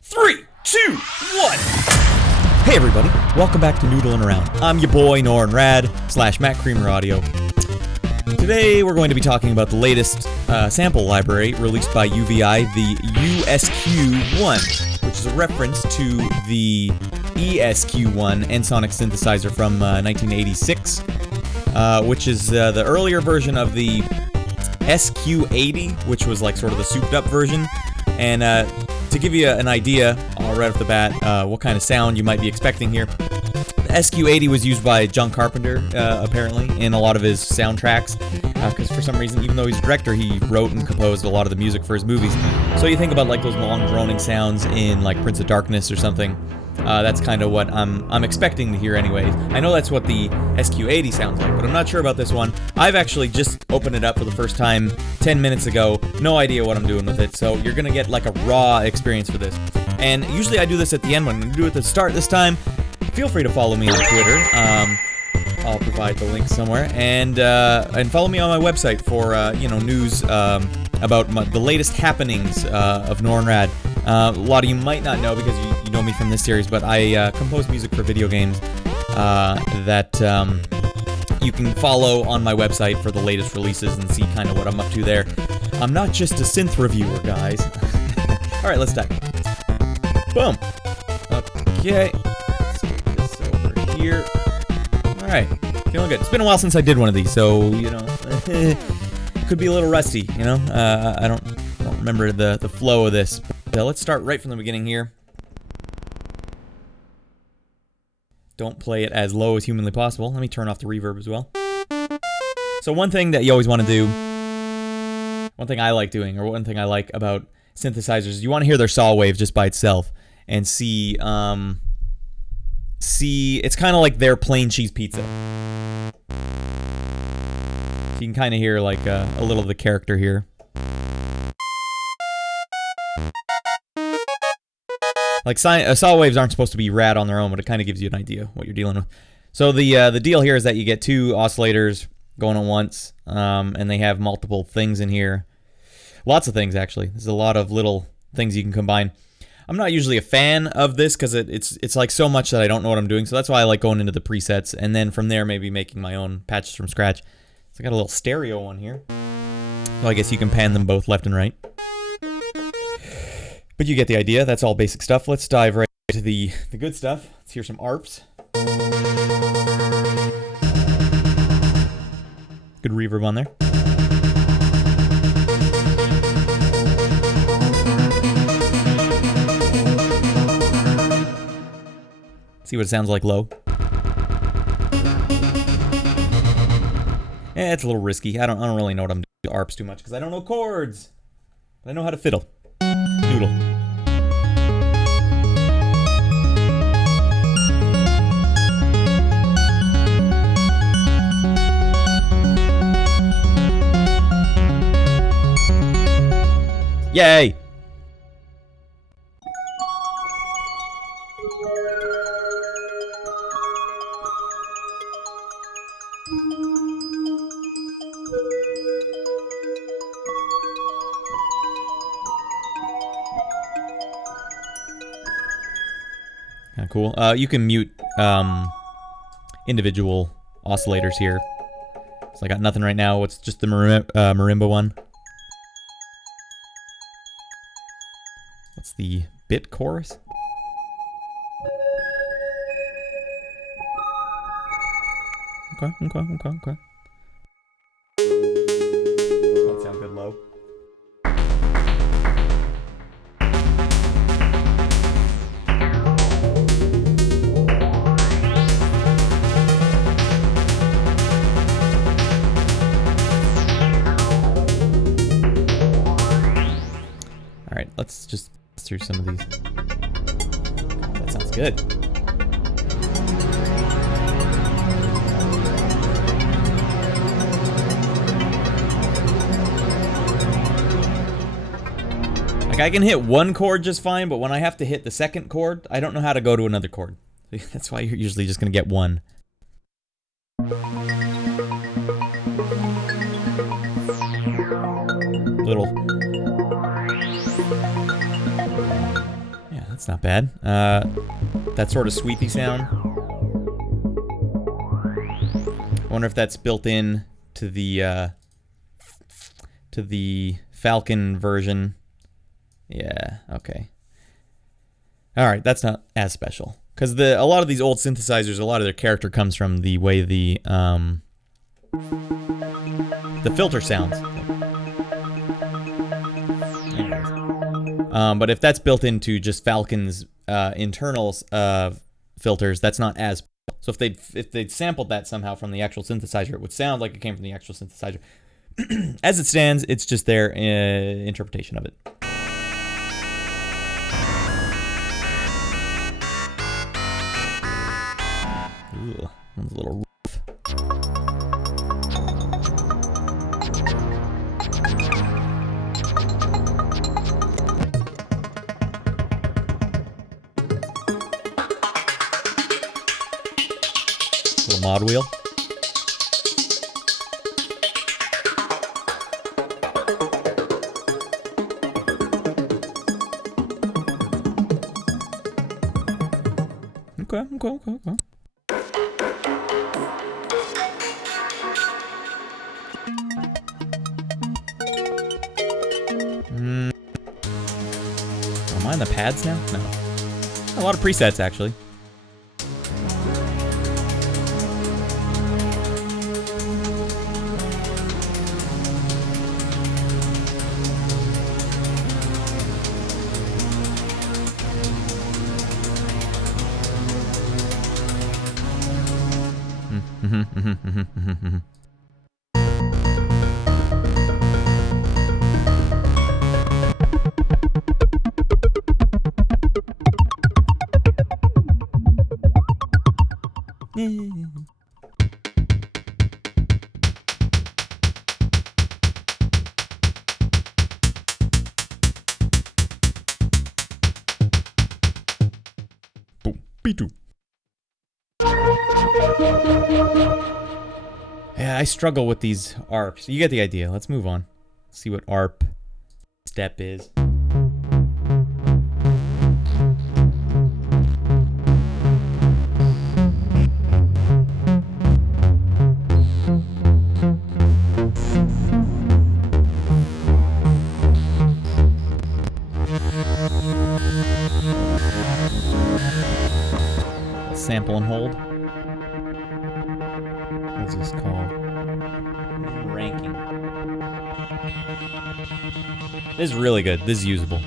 3, 2, 1. Hey everybody, welcome back to Noodling Around. I'm your boy Norn Rad / Matt Creamer Audio. Today we're going to be talking about the latest sample library released by UVI, the USQ-1, which is a reference to the ESQ-1 Ensoniq synthesizer from 1986, which is the earlier version of the SQ-80, which was like sort of the souped up version. And to give you an idea, right off the bat, what kind of sound you might be expecting here, the SQ-80 was used by John Carpenter, apparently, in a lot of his soundtracks, because for some reason, even though he's a director, he wrote and composed a lot of the music for his movies. So you think about like those long droning sounds in like Prince of Darkness or something. That's kind of what I'm expecting to hear anyways. I know that's what the SQ-80 sounds like, but I'm not sure about this one. I've actually just opened it up for the first time 10 minutes ago. No idea what I'm doing with it, so you're gonna get like a raw experience for this. And usually I do this at the end, but I'm gonna do it at the start this time. Feel free to follow me on Twitter. I'll provide the link somewhere, and follow me on my website for news about the latest happenings of Nornrad. A lot of you might not know because you know me from this series, but I compose music for video games that you can follow on my website for the latest releases and see kind of what I'm up to there. I'm not just a synth reviewer, guys. All right, let's dive. Boom. Okay. Let's get this over here. All right, feeling good. It's been a while since I did one of these, so could be a little rusty. I don't remember the flow of this. But let's start right from the beginning here. Don't play it as low as humanly possible. Let me turn off the reverb as well. So one thing that you always want to do, one thing I like doing, or one thing I like about synthesizers, you want to hear their saw wave just by itself and see it's kind of like their plain cheese pizza. You can kind of hear like a little of the character here. Like saw waves aren't supposed to be rad on their own, but it kind of gives you an idea what you're dealing with. So the deal here is that you get two oscillators going on once, and they have multiple things in here. Lots of things, actually. There's a lot of little things you can combine. I'm not usually a fan of this because it's like so much that I don't know what I'm doing. So that's why I like going into the presets, and then from there maybe making my own patches from scratch. So I got a little stereo one here. So I guess you can pan them both left and right. But you get the idea. That's all basic stuff. Let's dive right to the good stuff. Let's hear some ARPs. Good reverb on there. See what it sounds like low. It's a little risky. I don't really know what I'm doing ARPs too much because I don't know chords. But I know how to fiddle. Noodle. Yay! Kind of cool. You can mute individual oscillators here. So I got nothing right now. It's just the marimba one. What's the bit chorus? Okay. That sound good low. All right, let's just through some of these. That sounds good. Like I can hit one chord just fine, but when I have to hit the second chord, I don't know how to go to another chord. That's why you're usually just gonna get one. Little That's not bad. That sort of sweepy sound. I wonder if that's built in to the Falcon version. Yeah, okay. Alright, that's not as special. Because a lot of these old synthesizers, a lot of their character comes from the way the filter sounds. But if that's built into just Falcon's internal filters, that's not as. So if they'd sampled that somehow from the actual synthesizer, it would sound like it came from the actual synthesizer. As it stands, it's just their interpretation of it. Ooh, one's a little rough. Little mod wheel. Okay. Am I on the pads now? No. A lot of presets, actually. Yeah, I struggle with these ARPs. You get the idea. Let's move on. See what ARP step is. Sample and hold. What's this called? Ranking. This is really good. This is usable.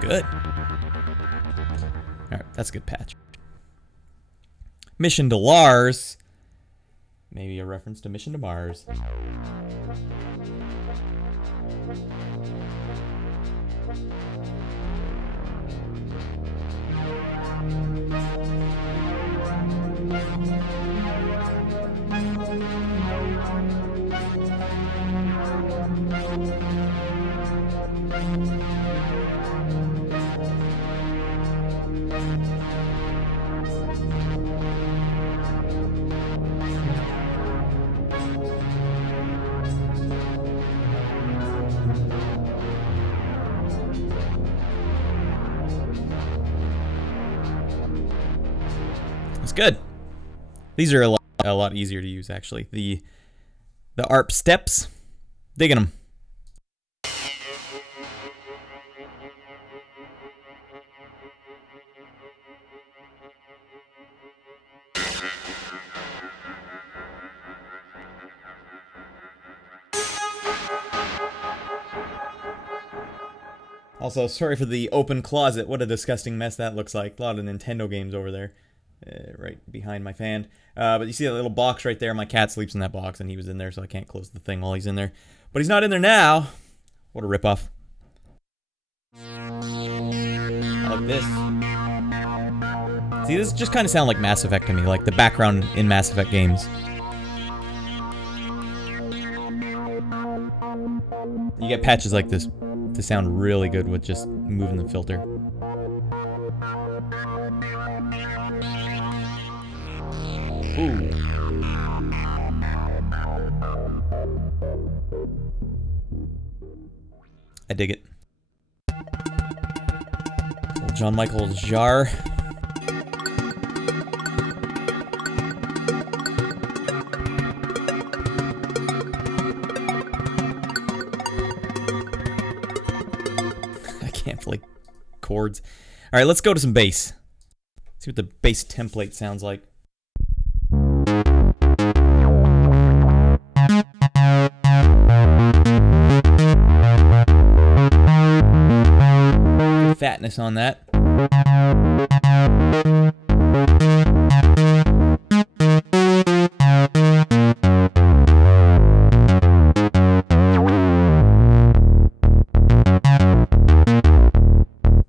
Good. Alright, that's a good patch. Mission to Lars. Maybe a reference to Mission to Mars. Good. These are a lot easier to use, actually. The ARP steps, digging them. Also, sorry for the open closet. What a disgusting mess that looks like. A lot of Nintendo games over there. Right behind my fan. But you see that little box right there? My cat sleeps in that box, and he was in there, so I can't close the thing while he's in there. But he's not in there now. What a ripoff. I like this. See, this just kind of sounds like Mass Effect to me, like the background in Mass Effect games. You get patches like this to sound really good with just moving the filter. Ooh. I dig it. Little John Michael's jar. I can't play chords. All right, let's go to some bass. See what the bass template sounds like. Fatness on that.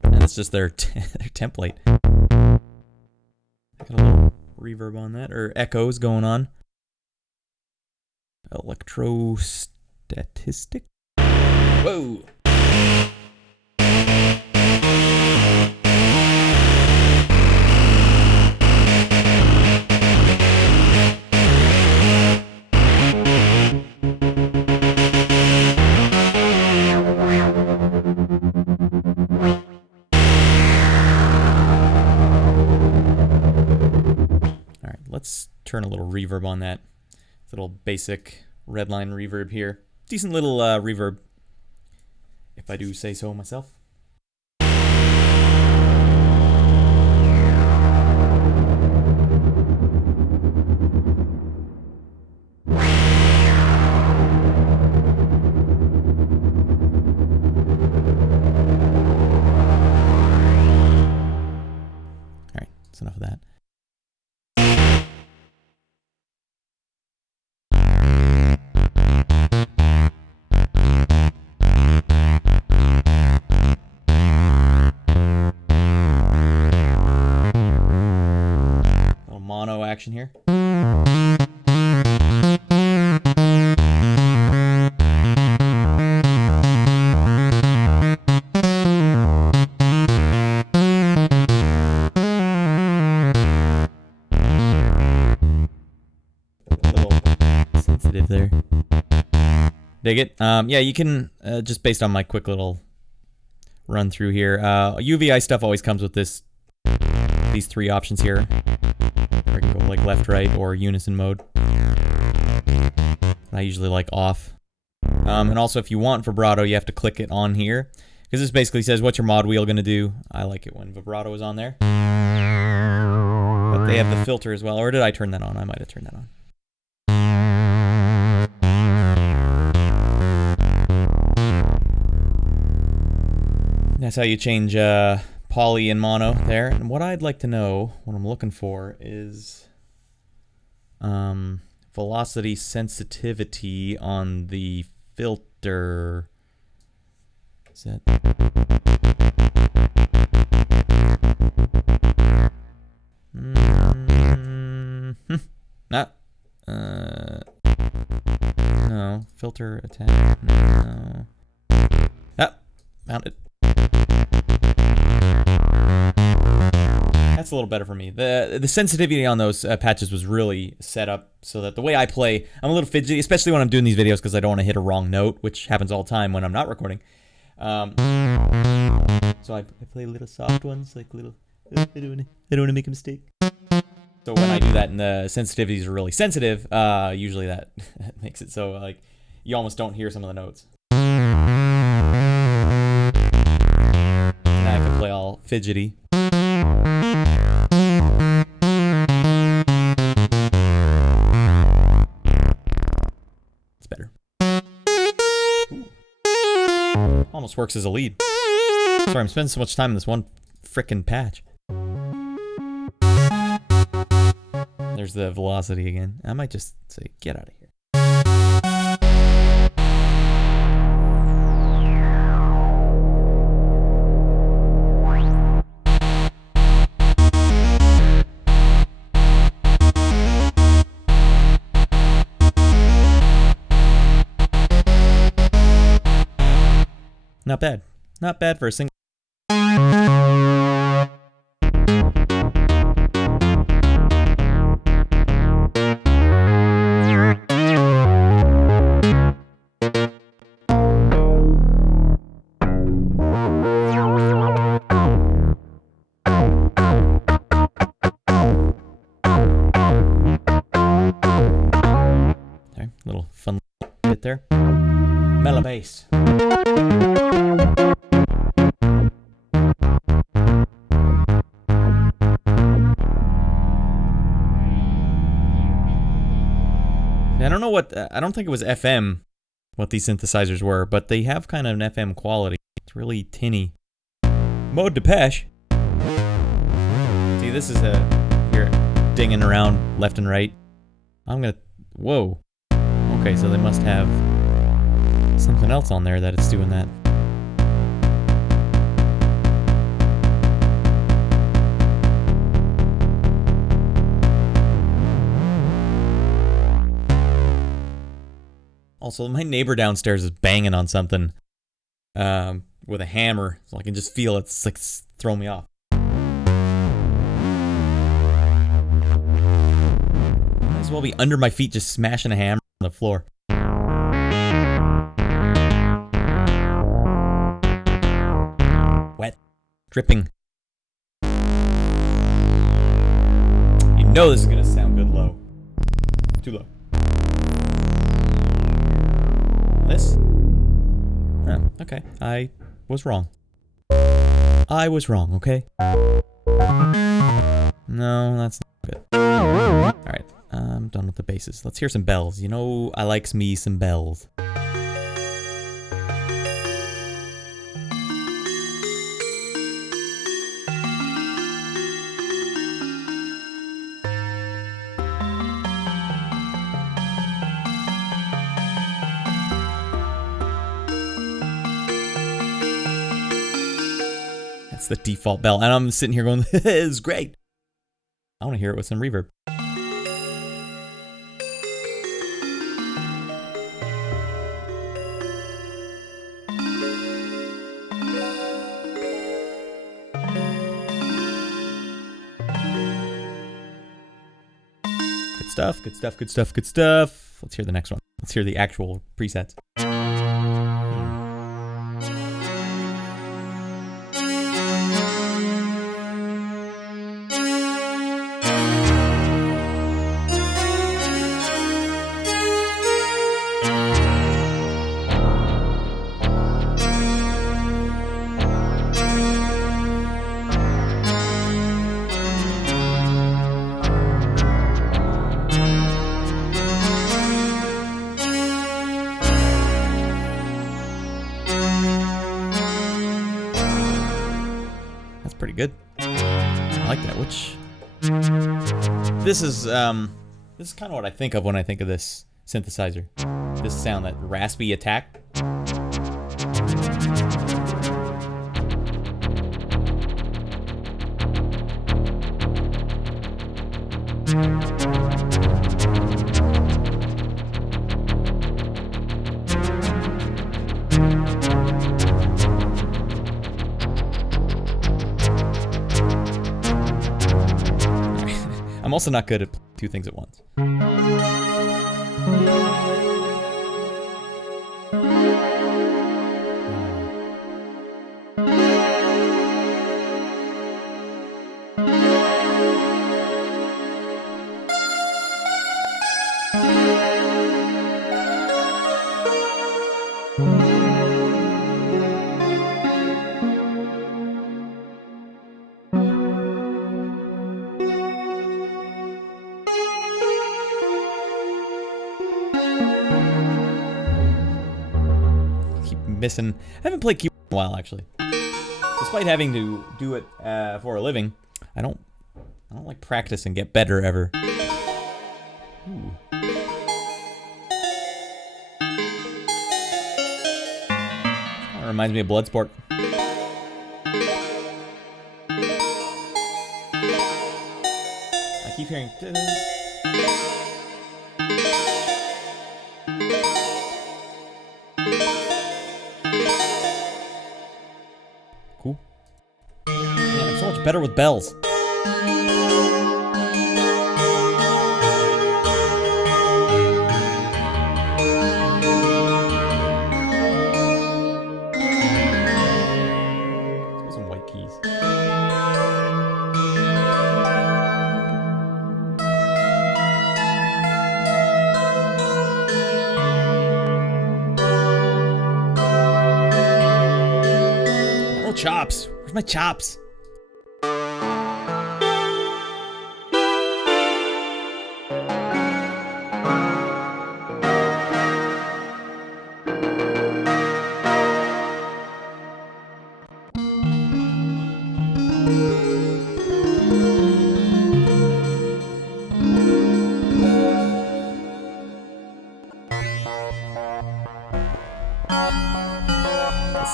And that's just their template. Got a little reverb on that, or echoes going on. Electrostatistic. Whoa. Let's turn a little reverb on that. Little basic redline reverb here. Decent little reverb, if I do say so myself. All right, that's enough of that. Mono action here. A little sensitive there. Dig it? Yeah, you can, just based on my quick little run through here, UVI stuff always comes with these three options here. I can go like left, right, or unison mode. I usually like off. And also if you want vibrato, you have to click it on here. Because this basically says, what's your mod wheel going to do? I like it when vibrato is on there. But they have the filter as well. Or did I turn that on? I might have turned that on. That's how you change poly and mono there. And what I'd like to know, what I'm looking for, is velocity sensitivity on the filter. Is that? No. Filter attack. No. Ah, found it. That's a little better for me. The sensitivity on those patches was really set up so that the way I play, I'm a little fidgety, especially when I'm doing these videos because I don't want to hit a wrong note, which happens all the time when I'm not recording. So I play little soft ones, like little, I don't want to make a mistake. So when I do that and the sensitivities are really sensitive, usually that makes it so like you almost don't hear some of the notes. And I can play all fidgety. It's better. Ooh. Almost works as a lead. Sorry, I'm spending so much time in this one frickin' patch. There's the velocity again. I might just say, get out of here. Not bad. Not bad for a single. Okay, little fun bit there. Mellow bass. I don't know what, I don't think it was FM, what these synthesizers were, but they have kind of an FM quality. It's really tinny. Mode Depeche. See, this is here, dinging around left and right. I'm gonna, whoa. Okay, so they must have something else on there that it's doing that. Also, my neighbor downstairs is banging on something with a hammer, so I can just feel it's like throwing me off. Might as well be under my feet just smashing a hammer on the floor. Wet. Dripping. You know this is gonna sound good low. Too low. This? Oh, okay. I was wrong. I was wrong, okay? No, that's not good. Alright, I'm done with the basses. Let's hear some bells. You know, I likes me some bells. The default bell, and I'm sitting here going, this is great. I want to hear it with some reverb. Good stuff, good stuff, good stuff, good stuff. Let's hear the next one. Let's hear the actual presets. Pretty good. I like that. This is kind of what I think of when I think of this synthesizer. This sound, that raspy attack. I'm also not good at two things at once. Missing. I haven't played keyboard in a while, actually. Despite having to do it for a living, I don't like practice and get better ever. Ooh. That reminds me of Bloodsport. I keep hearing. much better with bells. Some white keys. No chops. Where's my chops?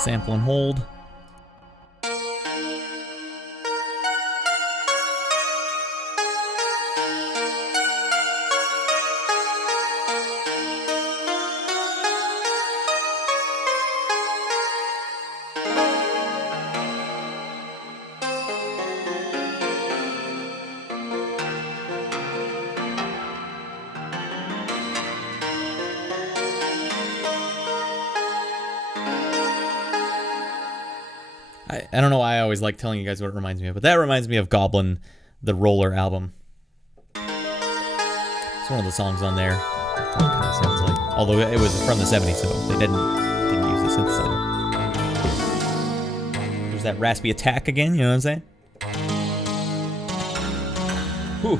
Sample and hold. I don't know why I always like telling you guys what it reminds me of, but that reminds me of Goblin, the Roller album. It's one of the songs on there. It kind of sounds like, although it was from the 70s, so they didn't use the synthesizer. There's that raspy attack again, you know what I'm saying? Whew.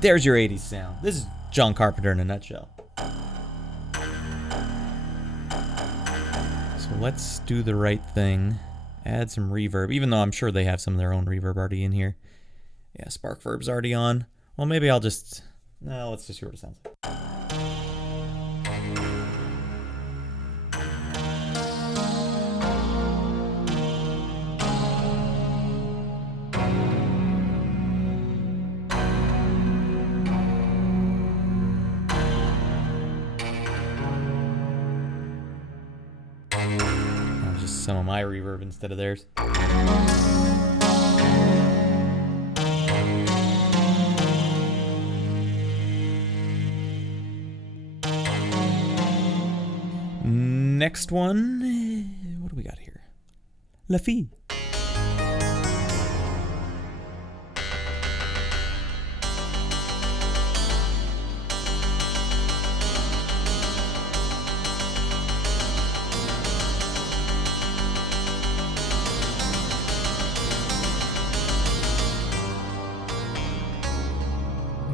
There's your 80s sound. This is John Carpenter in a nutshell. So let's do the right thing. Add some reverb, even though I'm sure they have some of their own reverb already in here. Yeah, spark verb's already on. Well, maybe I'll just... No, let's just hear what it sounds like. Some of my reverb instead of theirs. Next one, what do we got here? La Fille.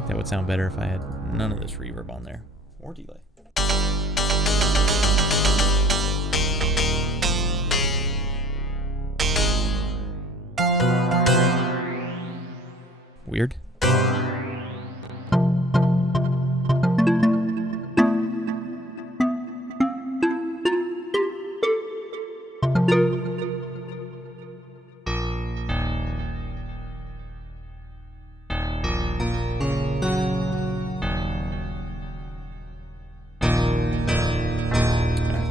That would sound better if I had none of this reverb on there or delay. Weird.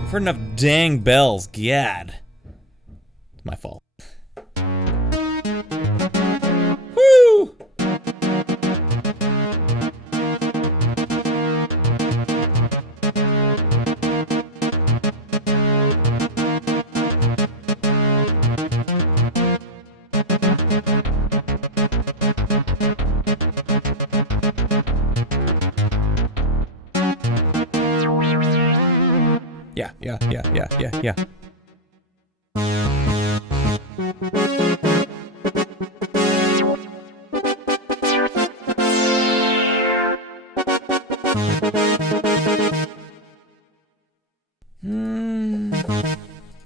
I've heard enough dang bells, gad. It's my fault. Woo! Yeah.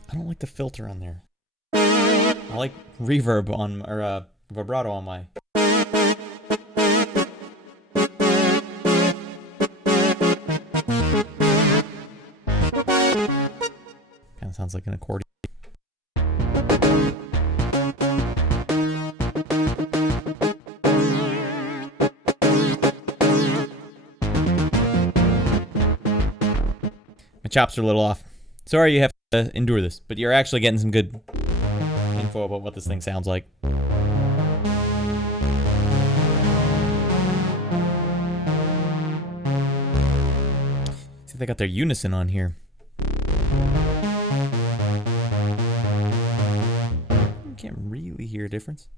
I don't like the filter on there. I like reverb on, or vibrato on my... Kind of sounds like an accordion. My chops are a little off. Sorry you have endure this, but you're actually getting some good info about what this thing sounds like. See, they got their unison on here. Can't really hear a difference.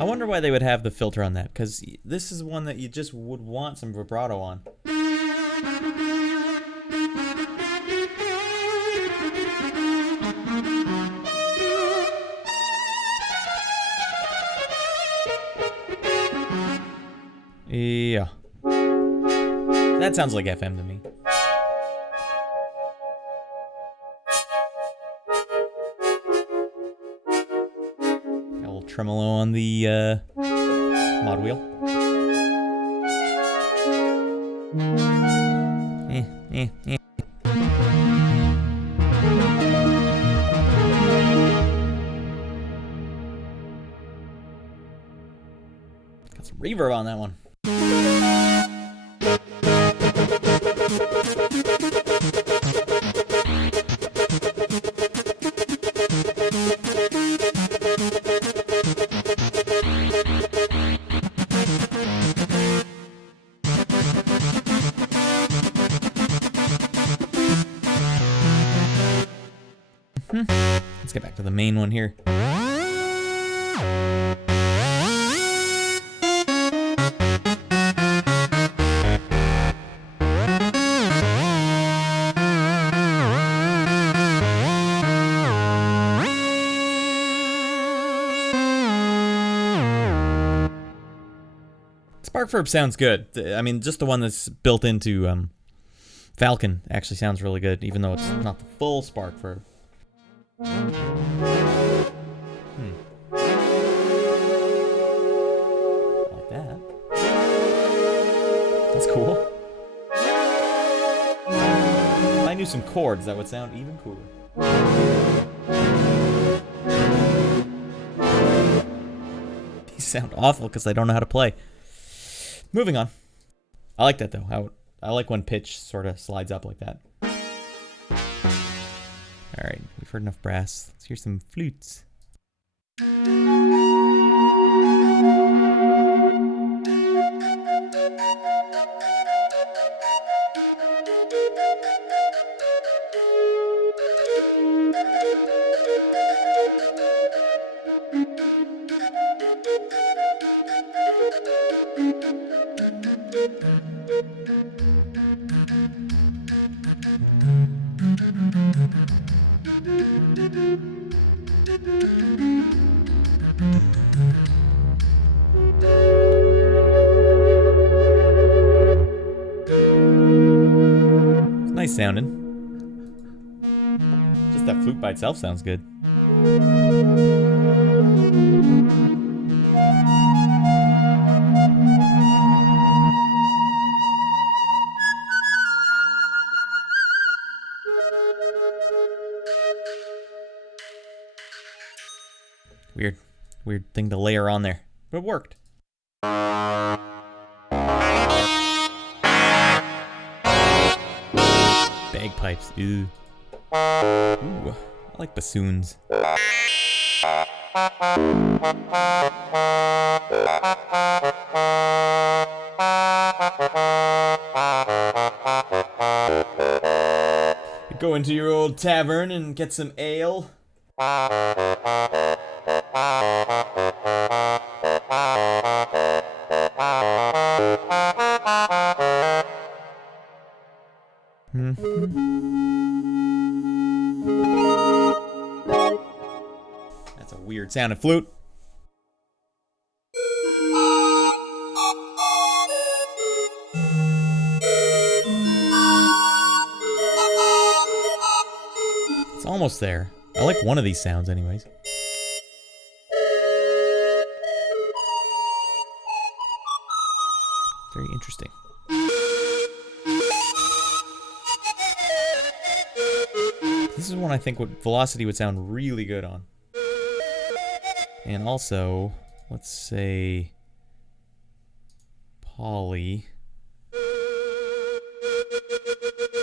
I wonder why they would have the filter on that, because this is one that you just would want some vibrato on. Yeah. That sounds like FM to me. Tremolo on the mod wheel. Got some reverb on that one. Let's get back to the main one here. Spark sounds good. I mean, just the one that's built into Falcon actually sounds really good, even though it's not the full Spark Like that. That's cool. If I knew some chords, that would sound even cooler. These sound awful because I don't know how to play. Moving on. I like that though. I like when pitch sort of slides up like that. Alright, we've heard enough brass. Let's hear some flutes. It's nice sounding. Just that flute by itself sounds good. Weird thing to layer on there, but it worked. Bagpipes, ooh. Ooh, I like bassoons. You go into your old tavern and get some ale. That's a weird sounding flute. It's almost there. I like one of these sounds anyways. Interesting. This is one I think velocity would sound really good on. And also, let's say poly. I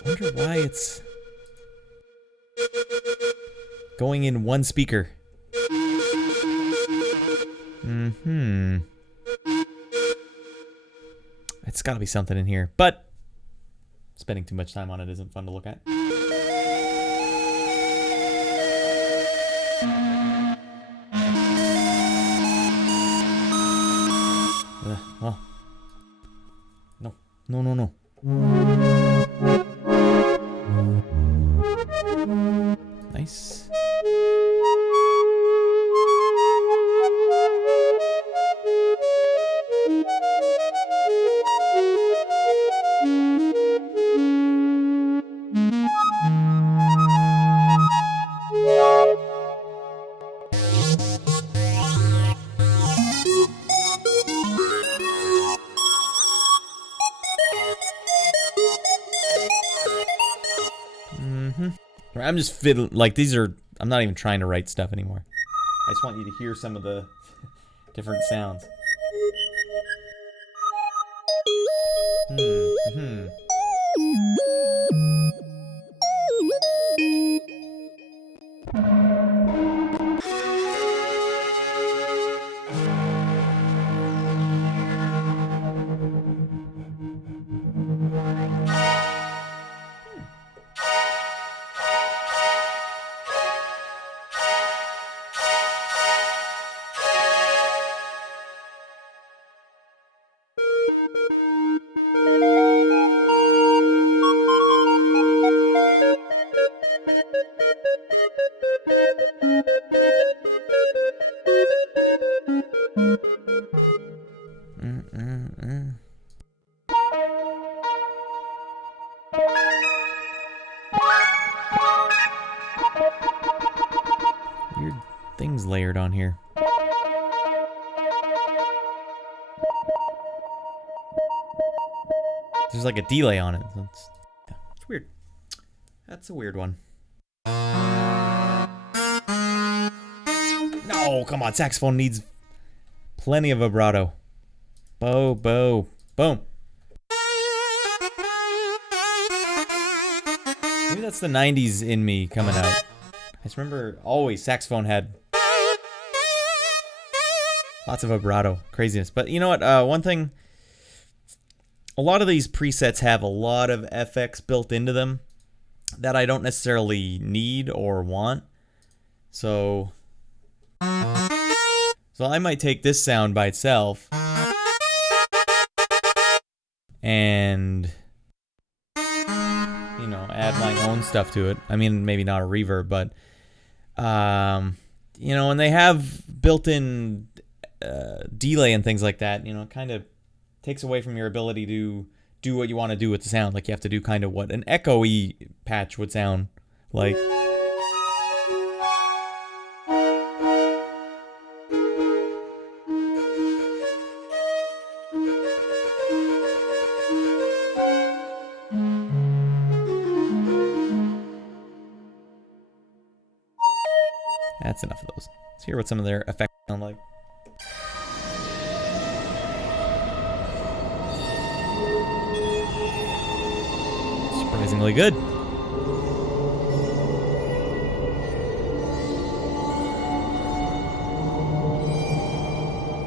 wonder why it's going in one speaker. It's gotta be something in here, but spending too much time on it isn't fun to look at. Oh. No. Nice. I'm just fiddling, like these are, I'm not even trying to write stuff anymore. I just want you to hear some of the different sounds. Weird things layered on here. There's like a delay on it. It's weird. That's a weird one. No, come on. Saxophone needs plenty of vibrato. Bow, boom. Maybe that's the 90s in me coming out. I just remember always saxophone had lots of vibrato, craziness. But you know what? One thing, a lot of these presets have a lot of FX built into them that I don't necessarily need or want. So I might take this sound by itself and, you know, add my own stuff to it. I mean, maybe not a reverb, but, you know, and they have built-in delay and things like that. You know, it kind of takes away from your ability to do what you want to do with the sound. Like, you have to do kind of what an echo-y patch would sound like. That's enough of those. Let's hear what some of their effects sound like. Surprisingly good.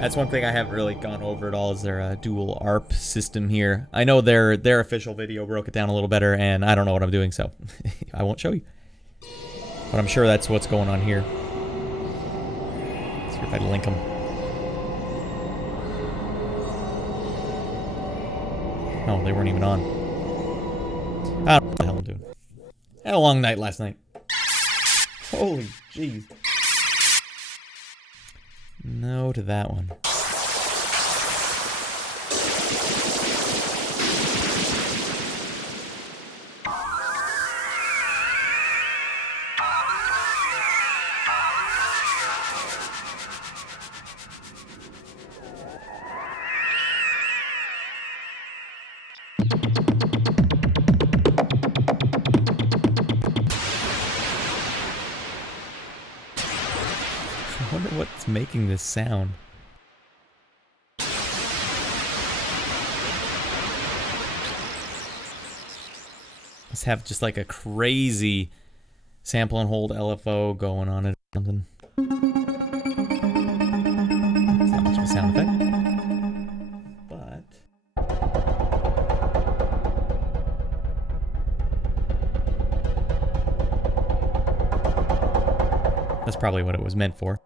That's one thing I haven't really gone over at all, is their dual ARP system here. I know their official video broke it down a little better, and I don't know what I'm doing, so I won't show you. But I'm sure that's what's going on here. Let's see if I link them. Oh, they weren't even on. I don't know what the hell I'm doing. Had a long night last night. Holy jeez. No to that one. I wonder what's making this sound. Let's have just like a crazy sample and hold LFO going on it or something. It's not much of a sound effect. But that's probably what it was meant for.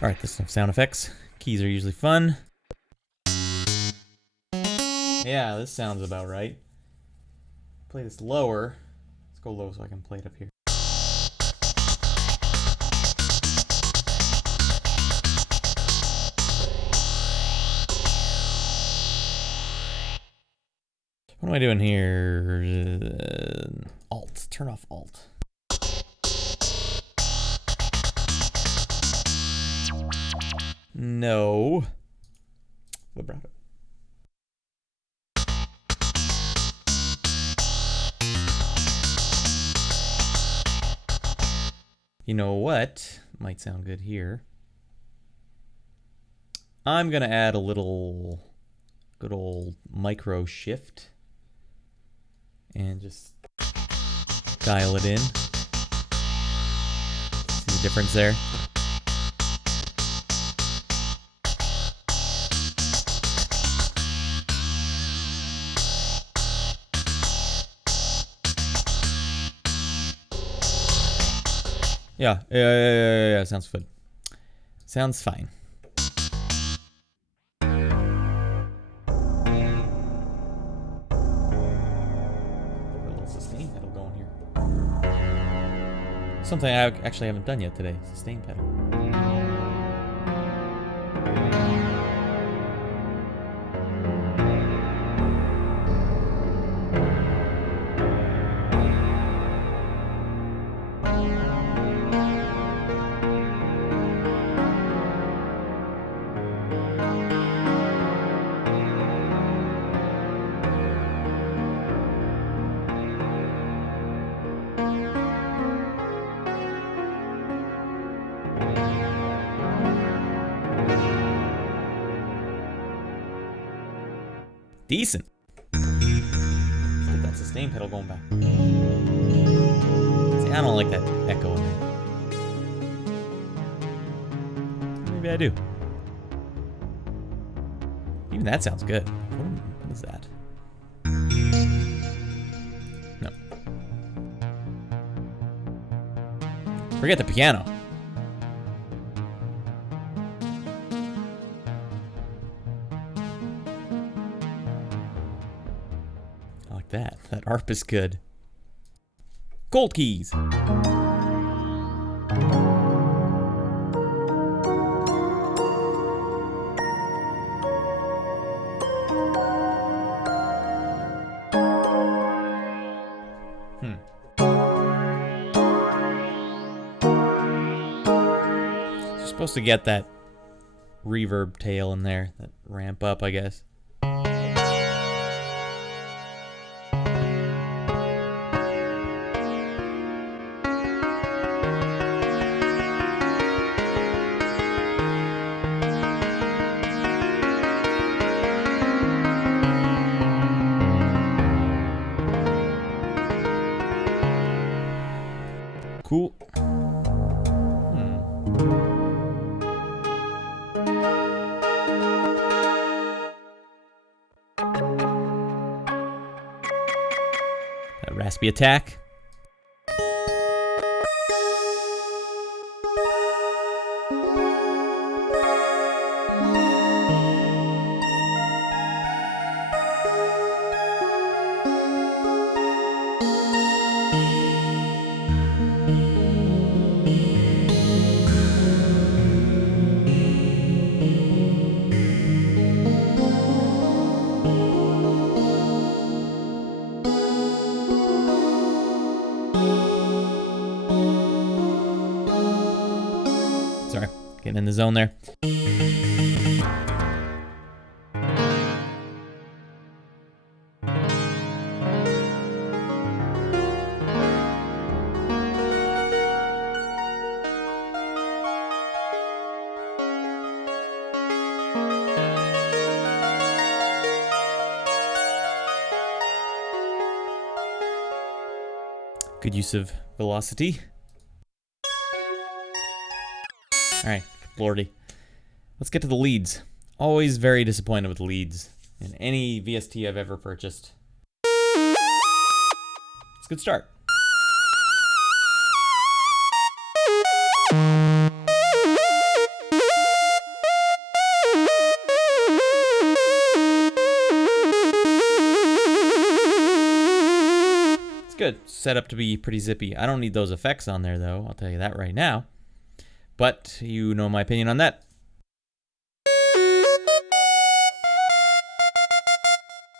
Alright, this is some sound effects. Keys are usually fun. Yeah, this sounds about right. Play this lower. Let's go low so I can play it up here. What am I doing here? Alt. Turn off Alt. No. Vibrato. You know what? Might sound good here. I'm gonna add a little good old micro shift and just dial it in. See the difference there? Yeah, sounds good. Sounds fine. Put a little sustain pedal going here. Something I actually haven't done yet today. Sustain pedal. Decent. Let's get that sustain pedal going back. See, I don't like that echo in there. Maybe I do. Even that sounds good. What is that? No. Forget the piano. That ARP is good. Gold keys. You're supposed to get that reverb tail in there, that ramp up, I guess. Cool. That raspy attack. Getting in the zone there. Good use of velocity. Alright, lordy. Let's get to the leads. Always very disappointed with leads in any VST I've ever purchased. It's a good start. Good. Set up to be pretty zippy. I don't need those effects on there, though. I'll tell you that right now. But you know my opinion on that.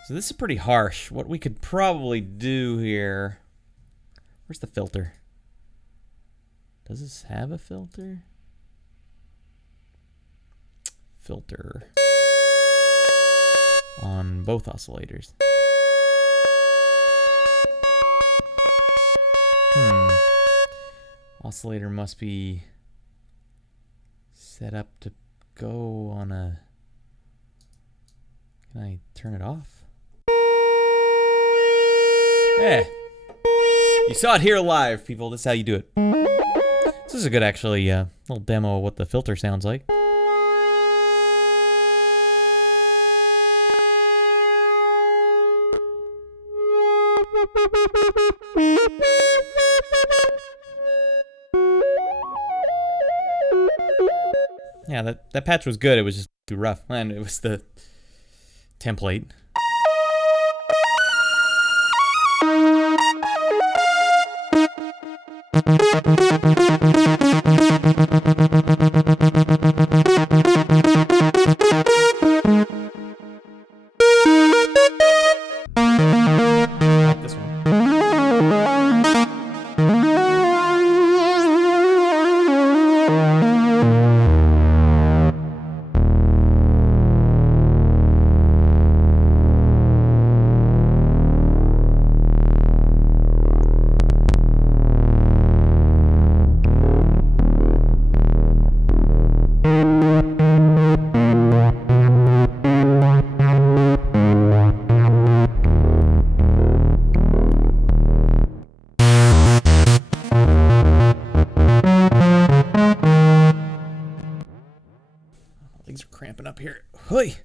So this is pretty harsh. What we could probably do here... Where's the filter? Does this have a filter? Filter. On both oscillators. Oscillator must be set up to go on a... Can I turn it off? Eh. You saw it here live, people. This is how you do it. This is a good, actually, little demo of what the filter sounds like. Yeah, that patch was good. It was just too rough. And it was the template. This one. Legs are cramping up here. Hoi!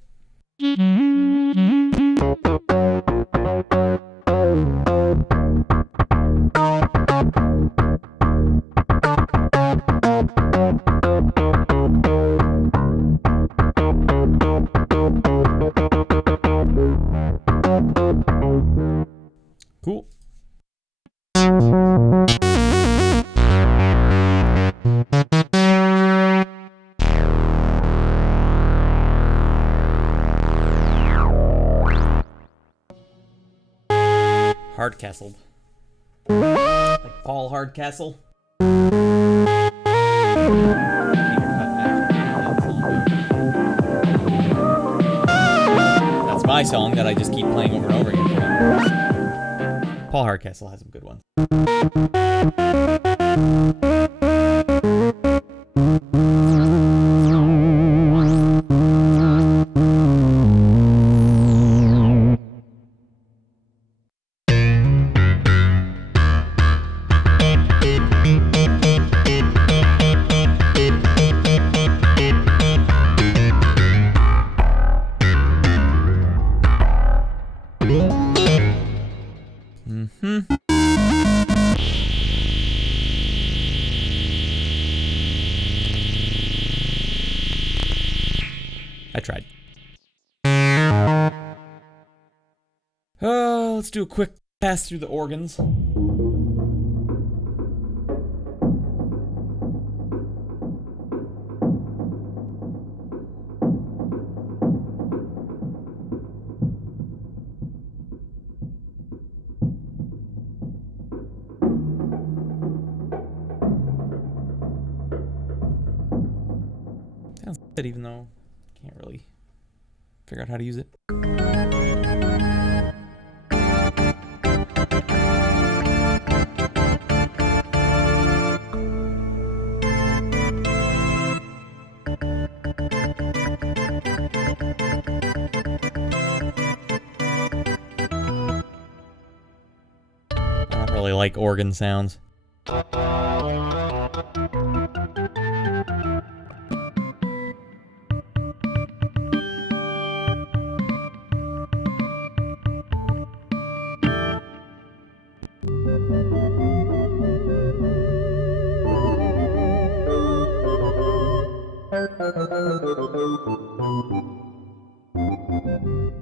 Cool. Hardcastled. Like Paul Hardcastle. That's my song that I just keep playing over and over again. Paul Hardcastle has some good ones. I tried. Let's do a quick pass through the organs. it, even though I can't really figure out how to use it. I don't really like organ sounds.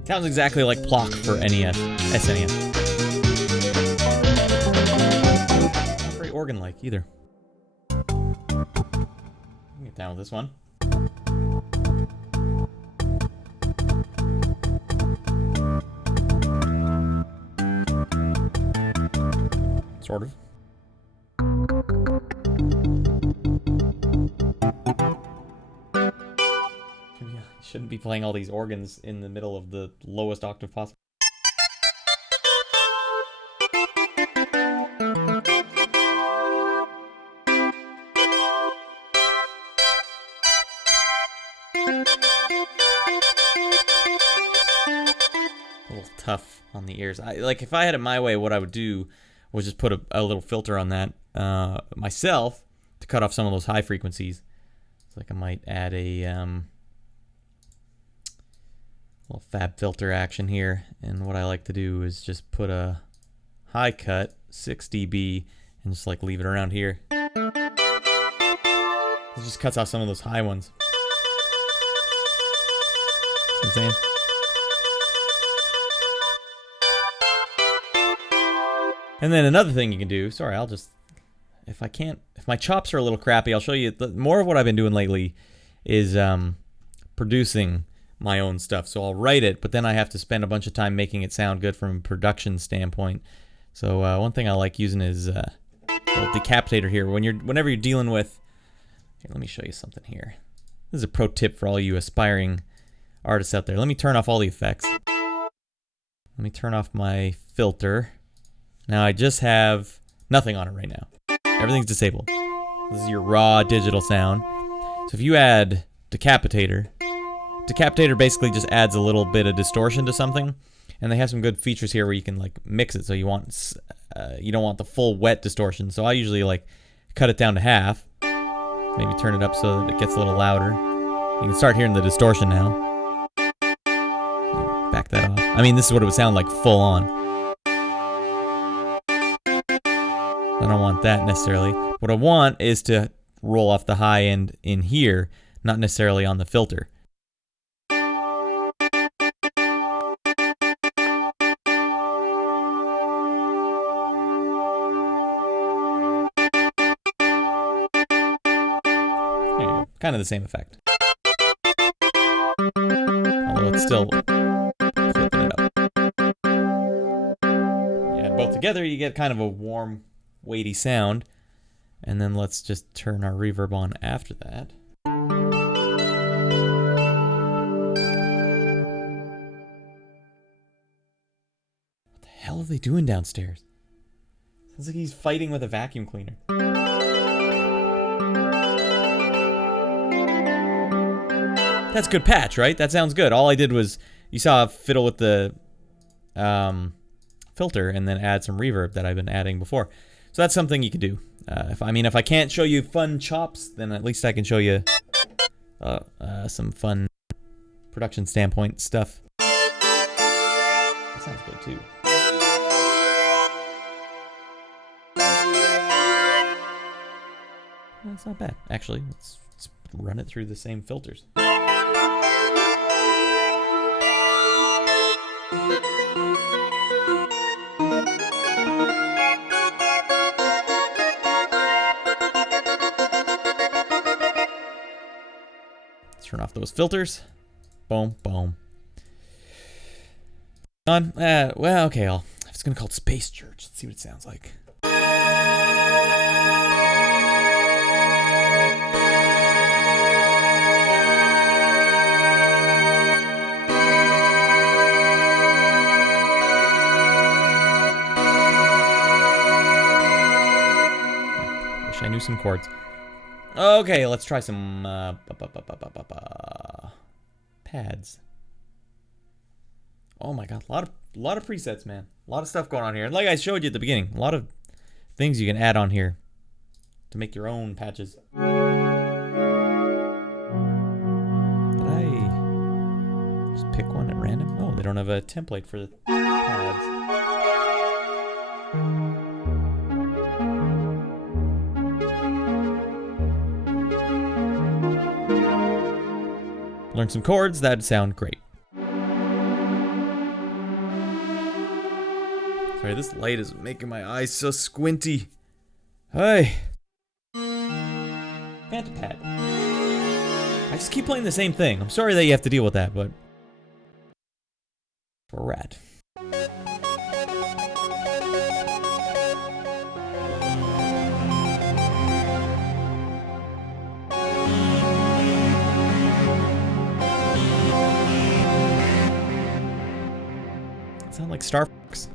Sounds exactly like Plock for NES, SNES. Not very organ-like either. Get down with this one. Sort of. Shouldn't be playing all these organs in the middle of the lowest octave possible. A little tough on the ears. Like if I had it my way, what I would do was just put a little filter on that myself to cut off some of those high frequencies. It's like I might add a little fab filter action here, and what I like to do is just put a high cut 6 dB and just like leave it around here. It just cuts off some of those high ones. See what I'm saying? And then another thing you can do, sorry, I'll just, if my chops are a little crappy, I'll show you more of what I've been doing lately is producing my own stuff. So I'll write it, but then I have to spend a bunch of time making it sound good from a production standpoint. So one thing I like using is a little Decapitator here. Whenever you're dealing with, here, let me show you something here. This is a pro tip for all you aspiring artists out there. Let me turn off all the effects. Let me turn off my filter. Now I just have nothing on it right now. Everything's disabled. This is your raw digital sound. So if you add Decapitator basically just adds a little bit of distortion to something, and they have some good features here where you can like mix it. So you don't want the full wet distortion. So I usually like cut it down to half, maybe turn it up so that it gets a little louder. You can start hearing the distortion now. Back that off. I mean, this is what it would sound like full on. I don't want that necessarily. What I want is to roll off the high end in here, not necessarily on the filter. Kind of the same effect. Although it's still flipping it up. Yeah, both together you get kind of a warm, weighty sound. And then let's just turn our reverb on after that. What the hell are they doing downstairs? Sounds like he's fighting with a vacuum cleaner. That's good patch, right? That sounds good. All I did was, you saw fiddle with the filter and then add some reverb that I've been adding before. So that's something you can do. If I can't show you fun chops, then at least I can show you some fun production standpoint stuff. That sounds good too. That's not bad. Actually, let's run it through the same filters. Turn off those filters. Boom, boom. On. Well, okay. I'm just gonna call it Space Church. Let's see what it sounds like. some chords. Okay, let's try some pads. Oh my god, a lot of presets, man. A lot of stuff going on here. Like I showed you at the beginning, a lot of things you can add on here to make your own patches. Did I just pick one at random? Oh, they don't have a template for the pads. Learn some chords, that'd sound great. Sorry, this light is making my eyes so squinty. Hey. Phantom pad. I just keep playing the same thing. I'm sorry that you have to deal with that, but we're rad. Sound like Star Fox.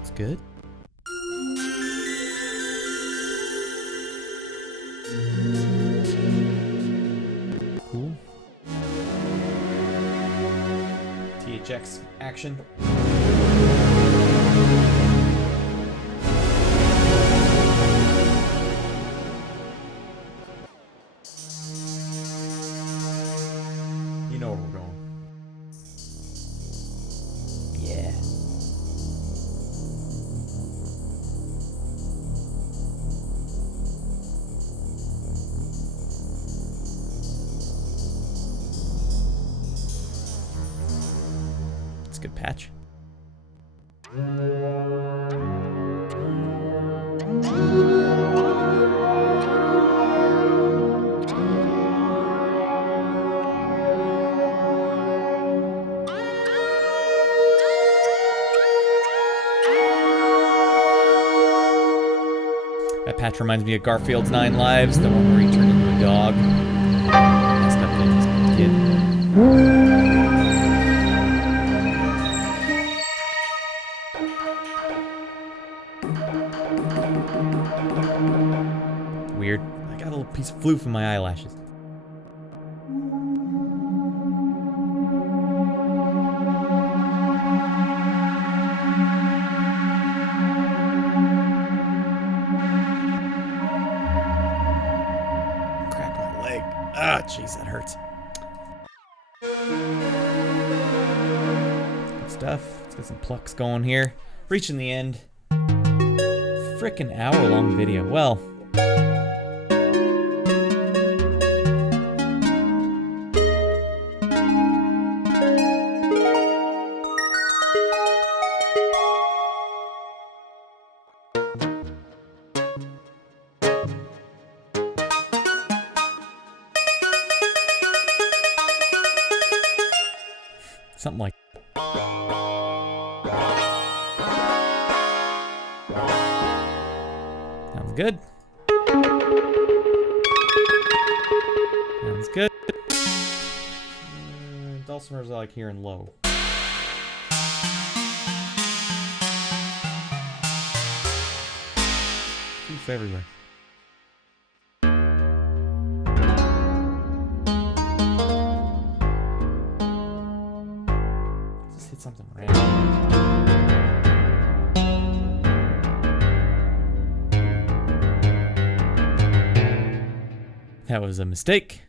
It's good. Cool. THX action. You know where we're going. Yeah. It's a good patch. That patch reminds me of Garfield's 9 Lives, the one where he turned into a dog. Messed up thing as a kid. Weird. I got a little piece of floof in my eyelashes. Ah, jeez, that hurts. Good stuff. Let's get some plucks going here. Reaching the end. Frickin' hour-long video. Well. Something like sounds good. Sounds good. Dulcimers I like hearing low. Poof everywhere. Hit something random. That was a mistake.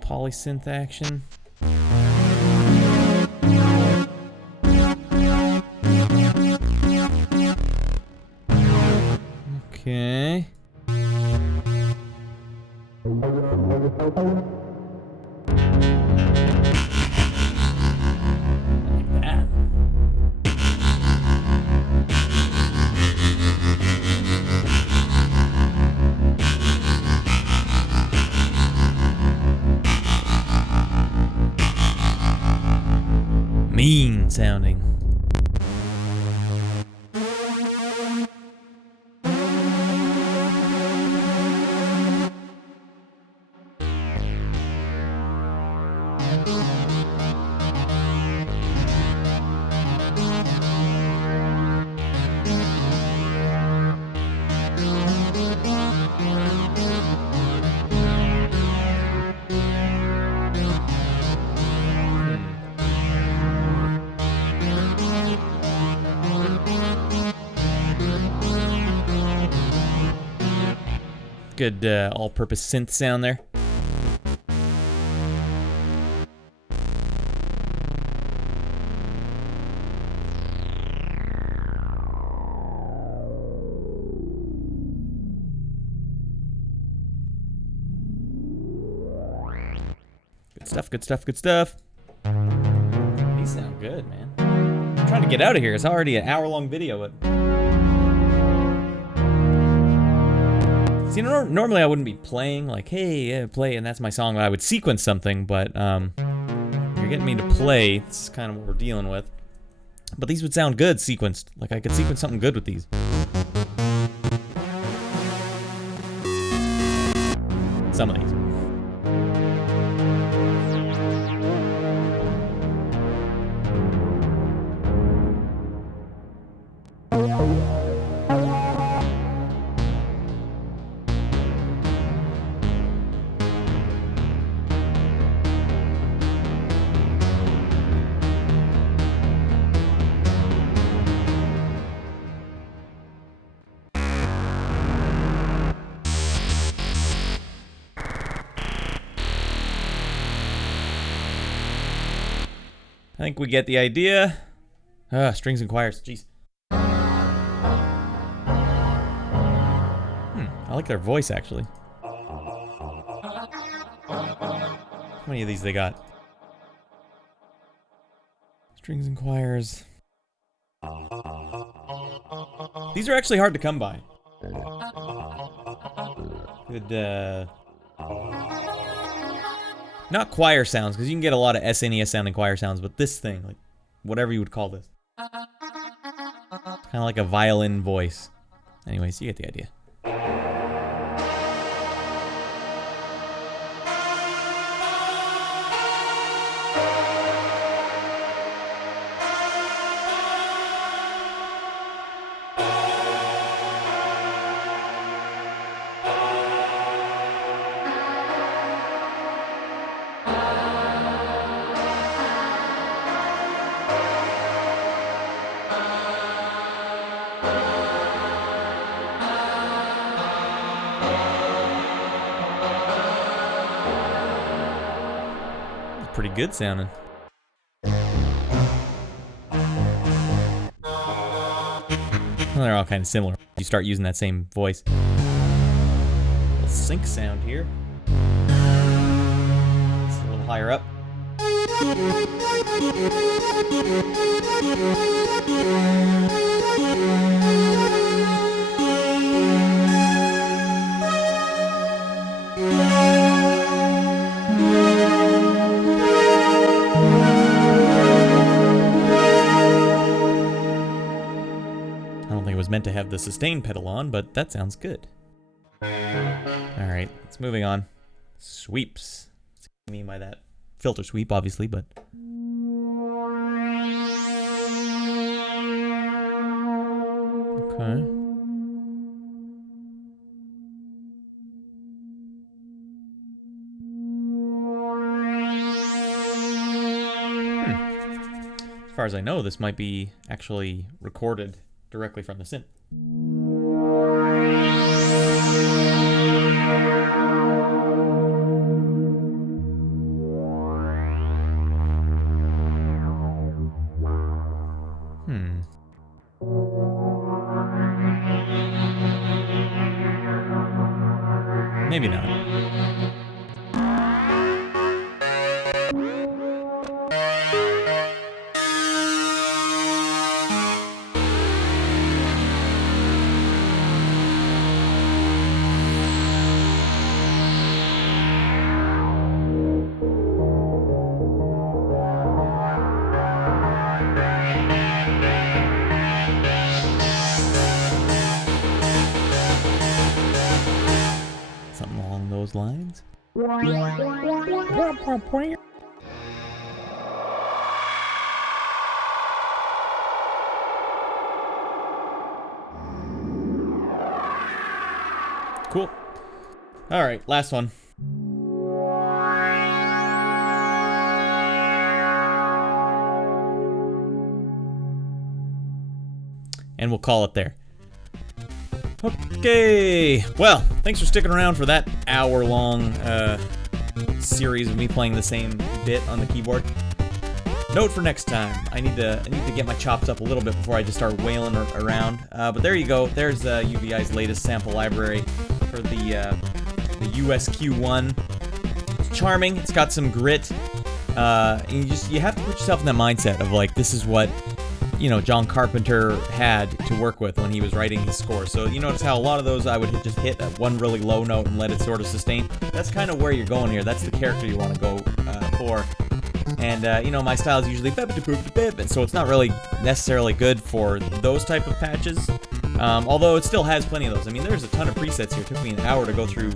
Polysynth action. Okay. Like that. Mean sounding. Good all-purpose synth sound there. Good stuff, good stuff, good stuff. These sound good, man. I'm trying to get out of here. It's already an hour-long video, but... See, normally I wouldn't be playing, like, hey, play, and that's my song, but I would sequence something, but, you're getting me to play, it's kind of what we're dealing with. But these would sound good sequenced. Like, I could sequence something good with these. Some of these. I think we get the idea. Strings and choirs, jeez. I like their voice, actually. How many of these they got? Strings and choirs. These are actually hard to come by. Good, not choir sounds, because you can get a lot of SNES sounding choir sounds, but this thing, like, whatever you would call this. Kind of like a violin voice. Anyways, you get the idea. Pretty good sounding. Well, they're all kind of similar. You start using that same voice. Little sync sound here. It's a little higher up. Meant to have the sustain pedal on, but that sounds good. Alright, let's moving on. Sweeps. What do you mean by that? Filter sweep, obviously, but... Okay. As far as I know, this might be actually recorded directly from the synth. Maybe not. Something along those lines. Cool. All right, last one. And we'll call it there. Okay, well, thanks for sticking around for that hour-long series of me playing the same bit on the keyboard. Note for next time, I need to get my chops up a little bit before I just start wailing around. But there you go. There's UVI's latest sample library for the USQ-1. It's charming. It's got some grit. And you have to put yourself in that mindset of like, this is what, you know, John Carpenter had to work with when he was writing his score. So you notice how a lot of those I would just hit one really low note and let it sort of sustain. That's kind of where you're going here. That's the character you want to go for. And you know, my style is usually and so it's not really necessarily good for those type of patches. Although it still has plenty of those. I mean, there's a ton of presets here. It took me an hour to go through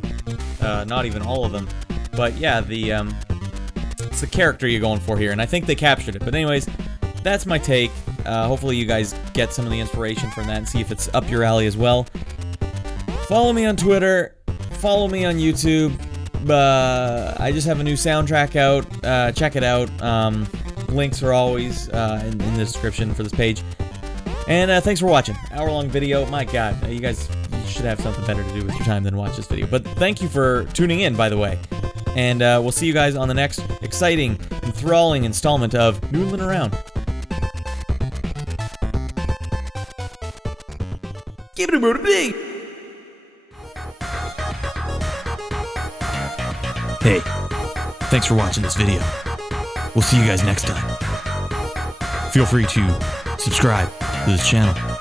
not even all of them. But yeah, it's the character you're going for here, and I think they captured it. But anyways, that's my take. Hopefully you guys get some of the inspiration from that and see if it's up your alley as well. Follow me on Twitter. Follow me on YouTube. I just have a new soundtrack out. Check it out. Links are always in the description for this page. And thanks for watching. Hour-long video. My God, you guys should have something better to do with your time than watch this video. But thank you for tuning in, by the way. And we'll see you guys on the next exciting, enthralling installment of Noodling Around. Give it a motivate. Hey, thanks for watching this video. We'll see you guys next time. Feel free to subscribe to this channel.